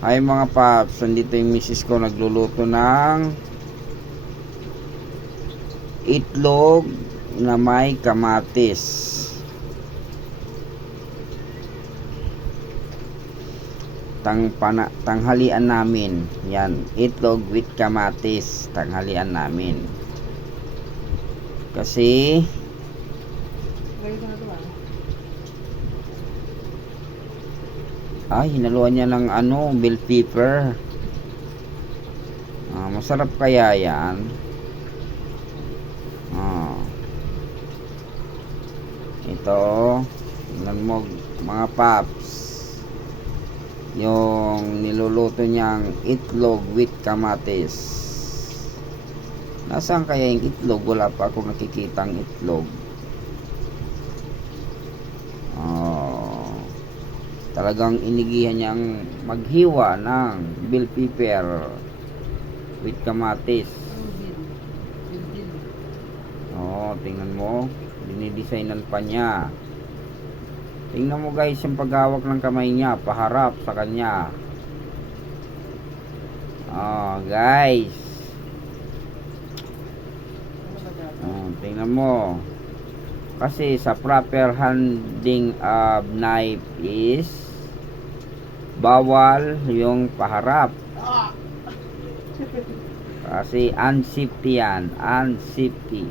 Ay mga paps, nandito yung misis ko nagluluto ng itlog na may kamatis. Tanghalian namin. Yan, itlog with kamatis. Tanghalian namin. Kasi hinaluan niya ng bell pepper. Masarap kaya yan. Ito, tingnan mo mga paps, yung niluluto niyang itlog with kamatis. Nasaan kaya yung itlog? Wala pa akong nakikitang itlog. Talagang inigihan niyang maghiwa ng bell pepper with kamatis. Tingnan mo, dinidesignan pa niya. Tingnan mo guys yung paghawak ng kamay niya, paharap sa kanya. Guys, tingnan mo. Kasi sa proper handling of knife is bawal yung paharap. Kasi unsafety yan. Unsafety.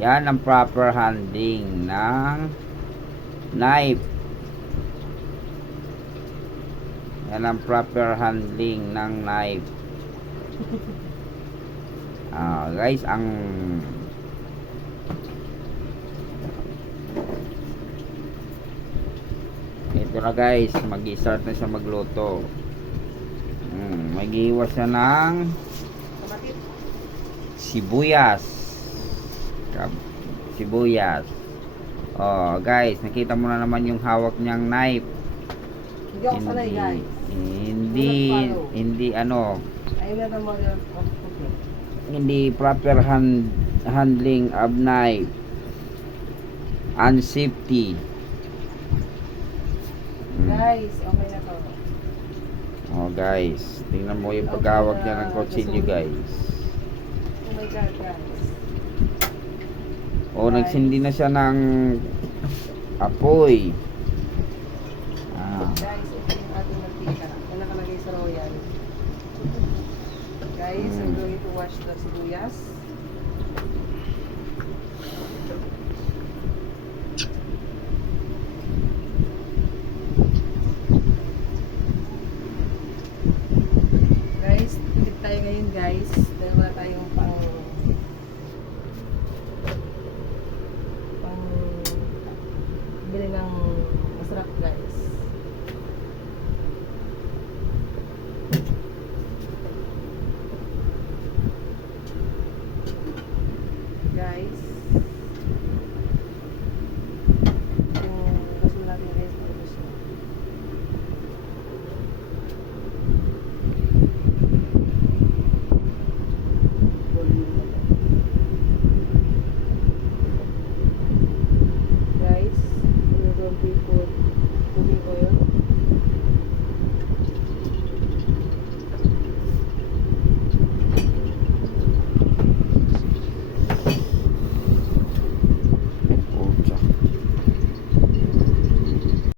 Yan ang proper handling ng knife. Yan ang proper handling ng knife. Guys, ito na guys, mag-start na siya magluto. Mag-iwas siya ng sibuyas. Guys, nakita mo na naman yung hawak niyang knife. Hindi ako sanay guys. Hindi proper handling of knife. Unsafety. Guys, okay na to. Guys, tingnan mo yung paghawak niya ng kutsilyo guys. Oh my God, guys. Nagsindi na siya ng apoy. Guys, ito yung ating mantika na nakalagay sa royal. Guys, I'm going to wash the sibuyas. Guys, tipid tayo ngayon guys. Dahil wala tayong pang bili ng masarap guys.